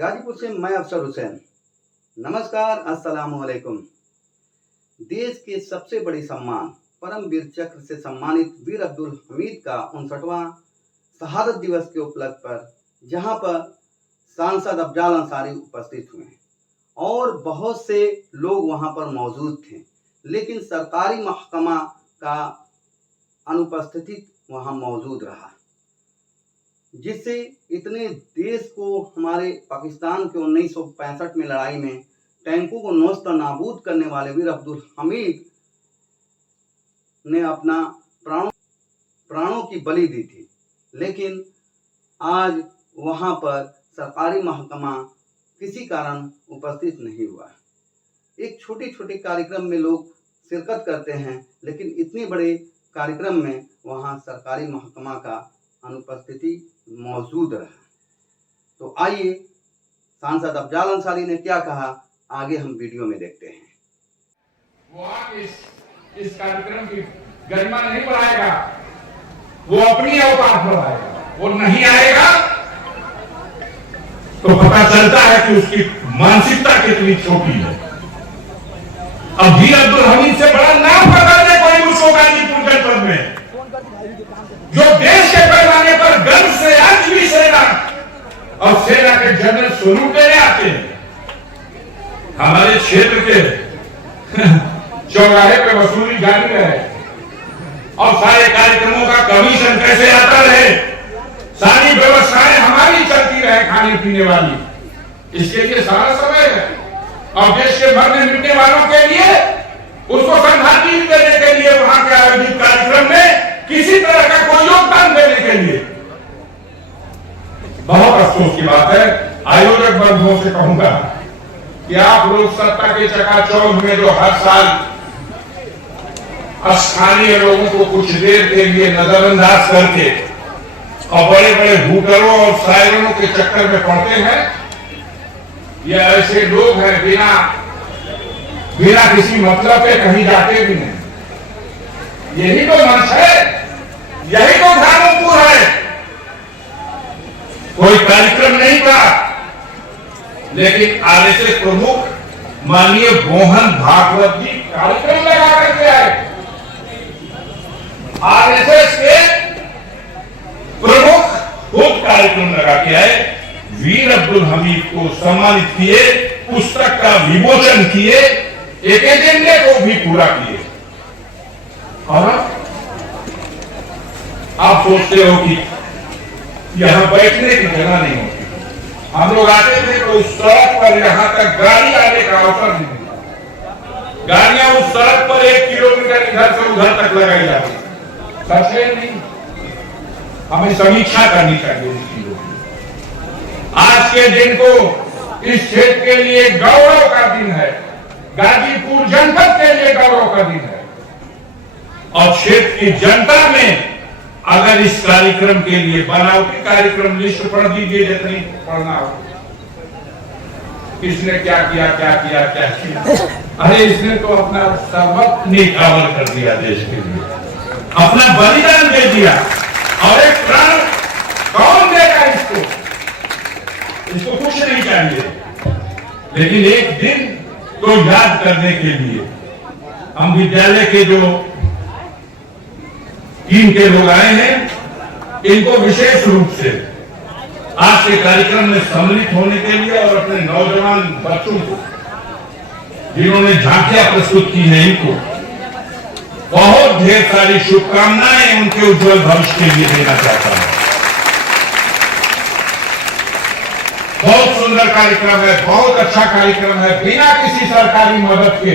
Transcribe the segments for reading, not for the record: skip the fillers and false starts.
गाजीपुर से मैं अफसर हुसैन। नमस्कार, अस्सलाम वालेकुम। देश के सबसे बड़ी सम्मान परम वीर चक्र से सम्मानित वीर अब्दुल हमीद का 59वां शहादत दिवस के उपलक्ष्य पर जहां पर सांसद अफजाल अंसारी उपस्थित हुए और बहुत से लोग वहां पर मौजूद थे, लेकिन सरकारी महकमा का अनुपस्थिति वहां मौजूद रहा, जिससे इतने देश को हमारे पाकिस्तान के 1965 में लड़ाई में टैंकों को नोस्तनाबूद करने वाले वीर अब्दुल हमीद ने अपना प्राणों की बलि दी थी। लेकिन आज वहां पर सरकारी महकमा किसी कारण उपस्थित नहीं हुआ। एक छोटे छोटे कार्यक्रम में लोग शिरकत करते हैं, लेकिन इतने बड़े कार्यक्रम में वहां सरकारी महकमा का अनुपस्थिति मौजूद रहा। तो आइए सांसद अफजाल अंसारी ने क्या कहा, आगे हम वीडियो में देखते हैं। वो इस कार्यक्रम की गरिमा नहीं बढ़ाएगा, वो अपनी औकात बढ़ाएगा। वो नहीं आएगा तो पता चलता है कि उसकी मानसिकता कितनी छोटी है। अब वीर अब्दुल हमीद से बड़ा नाम पकड़ने कोई मुझको गाजीपुर जनपद में, जो देश के पैमाने पर गर्व से आज भी सेना और सेना के जनरल स्वरूप लेने आते हैं। हमारे क्षेत्र के चौराहे पे वसूली जारी रहे और सारे कार्यक्रमों का कमीशन कैसे आता रहे, सारी व्यवस्थाएं हमारी चलती रहे खाने पीने वाली, इसके लिए सारा समय है। और देश के मरने मिटने वालों के लिए उसको श्रद्धांजलि देने के लिए वहां के आयोजित कार्यक्रम में किसी तरह का कोई योगदान देने के लिए बहुत अफसोस की बात है। आयोजक वर्गों से कहूंगा कि आप लोग सत्ता के चकाचौंध में जो हर साल स्थानीय लोगों को कुछ देर के लिए नजरअंदाज करके और बड़े बड़े हुटरों और सायरनों के चक्कर में पड़ते हैं, ये ऐसे लोग हैं बिना किसी मतलब के कहीं जाते भी नहीं। यही तो मंच है, यही तो धामपुर है। कोई कार्यक्रम नहीं था, लेकिन आरएसएस प्रमुख माननीय मोहन भागवत जी कार्यक्रम लगा करके आए। आरएसएस के प्रमुख खुद कार्यक्रम लगा के आए, वीर अब्दुल हमीद को सम्मानित किए, पुस्तक का विमोचन किए, एक एजेंडे को भी पूरा किए। और आप सोचते हो कि यहां बैठने की जगह नहीं होती। हम लोग आते थे तो उस सड़क पर यहां तक गाड़ी आने का अवसर नहीं मिला। गाड़ियां उस सड़क पर 1 किलोमीटर इधर से उधर तक लगाई जाती। सच है नहीं? हमें समीक्षा करनी चाहिए इस चीजों की। आज के दिन को इस क्षेत्र के लिए गौरव का दिन है, गाजीपुर जनपद के लिए गौरव का दिन है। और क्षेत्र की जनता में अगर इस कार्यक्रम के लिए बनावटी कार्यक्रम लिस्ट पढ़ दीजिए, जितनी पढ़ना हो, किसने क्या किया क्या किया क्या किया। अरे इसने तो अपना सर्वस्व न्यौछावर कर दिया, देश के लिए अपना बलिदान दे दिया। और एक प्राण कौन देगा इसको? इसको कुछ नहीं चाहिए, लेकिन एक दिन तो याद करने के लिए हम विद्यालय के जो टीम के लोग आए हैं, इनको विशेष रूप से आज के कार्यक्रम में सम्मिलित होने के लिए और अपने नौजवान बच्चों को जिन्होंने झांकियां प्रस्तुत की हैं, इनको बहुत ढेर सारी शुभकामनाएं उनके उज्जवल भविष्य के लिए देना चाहता हूं। बहुत सुंदर कार्यक्रम है, बहुत अच्छा कार्यक्रम है। बिना किसी सरकारी मदद के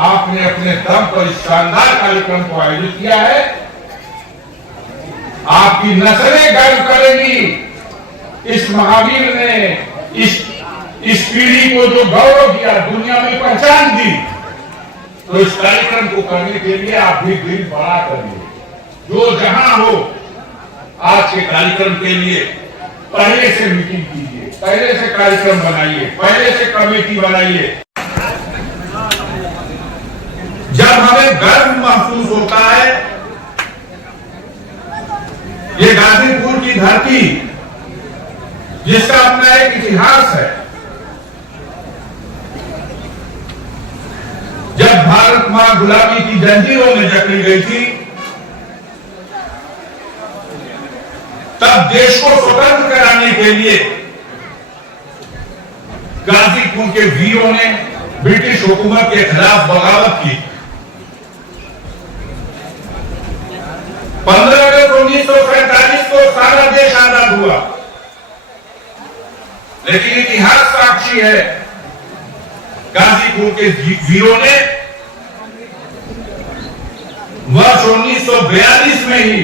आपने अपने दम पर इस शानदार कार्यक्रम को आयोजित किया है। आपकी नस्लें गर्व करेंगी। इस महावीर ने इस पीढ़ी को जो गौरव दिया, दुनिया में पहचान दी, तो इस कार्यक्रम को करने के लिए आप भी दिल बड़ा करिए। जो जहां हो, आज के कार्यक्रम के लिए पहले से मीटिंग कीजिए, पहले से कार्यक्रम बनाइए, पहले से कमेटी बनाइए। जब हमें गर्व महसूस होता है, ये गाजीपुर की धरती जिसका अपना एक इतिहास है। जब भारत मां गुलामी की जंजीरों में जकड़ी गई थी, तब देश को स्वतंत्र कराने के लिए गाजीपुर के वीरों ने ब्रिटिश हुकूमत के खिलाफ बगावत की। 15 अगस्त 1947 को सारा देश आजाद हुआ, लेकिन इतिहास साक्षी है, गाजीपुर के वीरों ने वर्ष 1942 में ही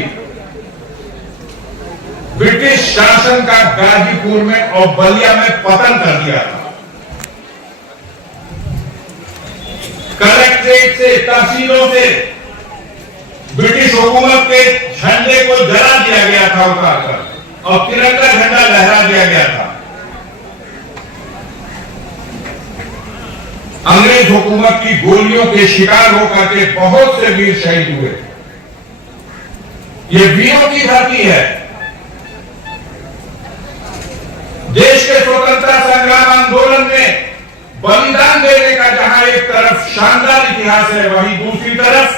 ब्रिटिश शासन का गाजीपुर में और बलिया में पतन कर दिया था। कलेक्ट्रेट से, तहसीलों से ब्रिटिश हुकूमत के झंडे को जला दिया गया था उतारकर, और तिरंगा झंडा लहरा दिया गया था। अंग्रेज हुकूमत की गोलियों के शिकार होकर के बहुत से वीर शहीद हुए। ये वीरों की धरती है। देश के स्वतंत्रता संग्राम आंदोलन में बलिदान देने का जहां एक तरफ शानदार इतिहास है, वहीं दूसरी तरफ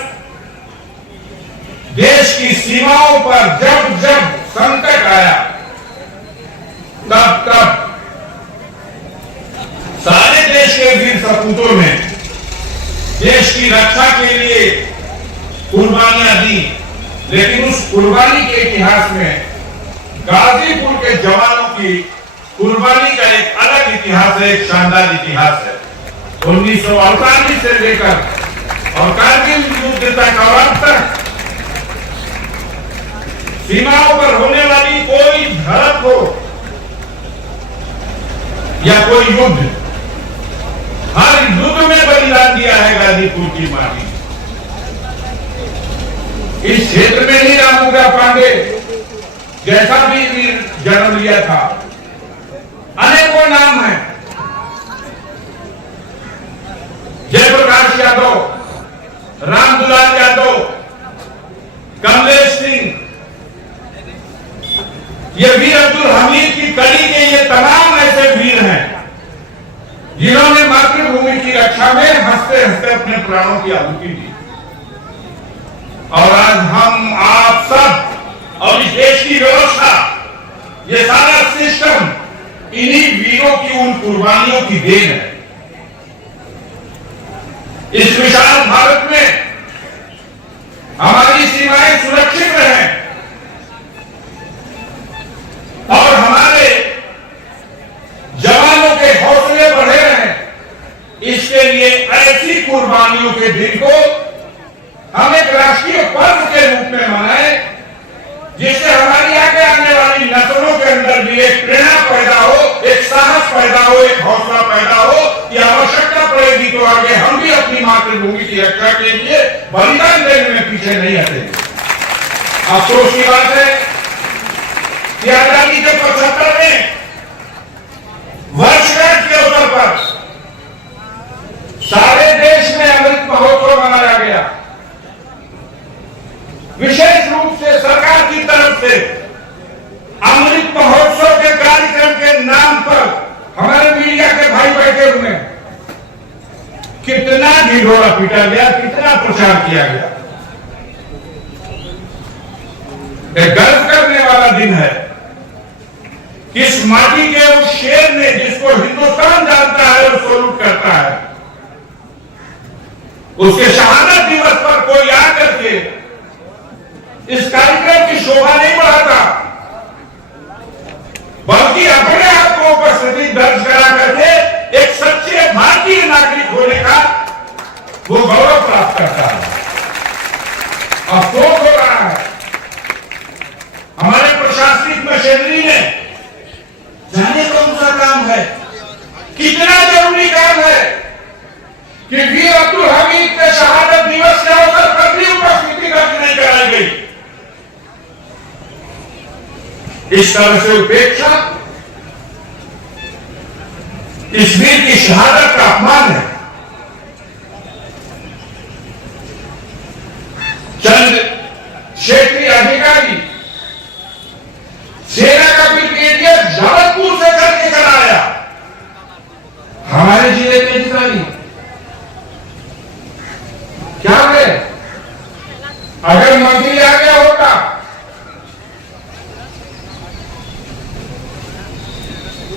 देश की सीमाओं पर जब जब संकट आया, तब तब सारे देश के वीर सपूतों ने देश की रक्षा के लिए कुर्बानियां दी। लेकिन उस कुर्बानी के इतिहास में गाजीपुर के जवानों की कुर्बानी का एक अलग इतिहास है, एक शानदार इतिहास है। 1948 से लेकर और कारगिल युद्ध तक और अब तक सीमाओं पर होने वाली कोई झड़प हो या कोई युद्ध, हर युद्ध में बलिदान दिया है गाजीपुर की माटी। इस क्षेत्र में ही रामूजा पांडे जैसा भी वीर जन्म लिया था, अनेकों नाम हैं। जयप्रकाश यादव, रामदुलाल यादव, कमलेश सिंह, ये वीर अब्दुल हमीद की कड़ी के ये तमाम ऐसे वीर हैं जिन्होंने मातृभूमि की रक्षा में हंसते हंसते अपने प्राणों की आहुति दी। और आज हम, आप सब और इस देश की व्यवस्था, ये सारा सिस्टम इन्हीं वीरों की उन कुर्बानियों की देन है। इस विशाल भारत में हमारी सीमाएं सुरक्षित रहें और हमारे जवानों के हौसले बढ़े रहें, इसके लिए ऐसी कुर्बानियों के दिन को हम एक राष्ट्रीय पर्व के रूप में मनाएं, जिससे हमारी आगे आने वाली नस्लों के अंदर भी एक प्रेरणा पैदा हो, एक साहस पैदा हो, एक हौसला पैदा हो कि आवश्यकता पड़ेगी तो आगे हम भी अपनी मातृभूमि की रक्षा के लिए बलिदान देने में पीछे नहीं हटेंगे। अफसोस की बात है कि आजादी के 75वें वर्षगांठ के अवसर पर सारे देश में अमृत महोत्सव मनाया गया। विशेष रूप से सरकार की तरफ से अमृत महोत्सव के कार्यक्रम के नाम पर हमारे मीडिया के भाई बैठे हुए हैं, कितना ढिढोरा पीटा गया, कितना प्रचार किया गया। एक गर्व करने वाला दिन है कि इस माटी के उस शेर ने, जिसको हिंदुस्तान जानता है और सैल्यूट करता है, उसके शहादत दिवस पर कोई आकर के इस कार्यक्रम की शोभा नहीं बढ़ाता, बल्कि अपने आप को उपस्थिति दर्ज करा करके एक सच्चे भारतीय नागरिक होने का वो गौरव प्राप्त करता है। अफसोस हो रहा है हमारे प्रशासनिक मशीनरी ने, जाने कौन सा काम है, कितना जरूरी काम है कि वीर अब्दुल हमीद के शहादत दिवस के अवसर पर भी उपस्थिति दर्ज नहीं कराई गई। इस तरह से उपेक्षा इस वीर की शहादत का अपमान है। चंद क्षेत्रीय अधिकारी, सेना का ब्रिगेडियर जबलपुर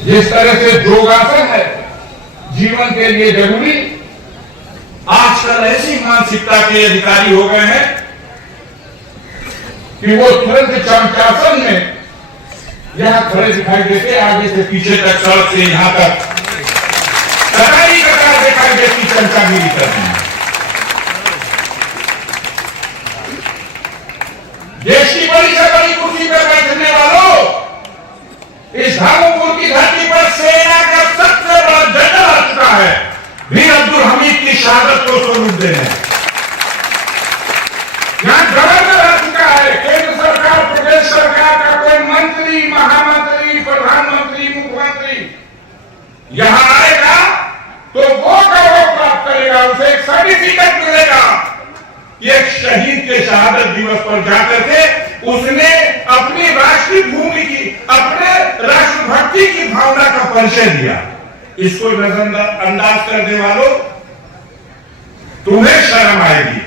जिस तरह से योगासन है जीवन के लिए जरूरी, आजकल ऐसी मानसिकता के अधिकारी हो गए हैं कि वो तुरंत चमचासन में यहां खड़े दिखाई देते, आगे से पीछे तक, सड़क से यहां तक कताई कतार दिखाई देती, चमचागिरी करती है। देश की बड़ी से बड़ी कुर्सी पर बैठने वालों, इस धामपुर की धरती पर सेना का सबसे बड़ा झंडा आ चुका है, वीर अब्दुल हमीद की शहादत को सलूट देने। यहां गवर्नर आ चुका है, केंद्र सरकार, प्रदेश सरकार का कोई मंत्री, महामंत्री, प्रधानमंत्री, मुख्यमंत्री यहां आएगा तो वो गौरव प्राप्त करेगा, उसे एक सर्टिफिकेट मिलेगा। एक शहीद के शहादत दिवस पर जाकर के उसने अपनी राष्ट्रीय भूमि की, अपने राष्ट्रभक्ति की भावना का परिचय दिया। इसको नजरअंदाज करने वालों, तुम्हें शर्म आएगी।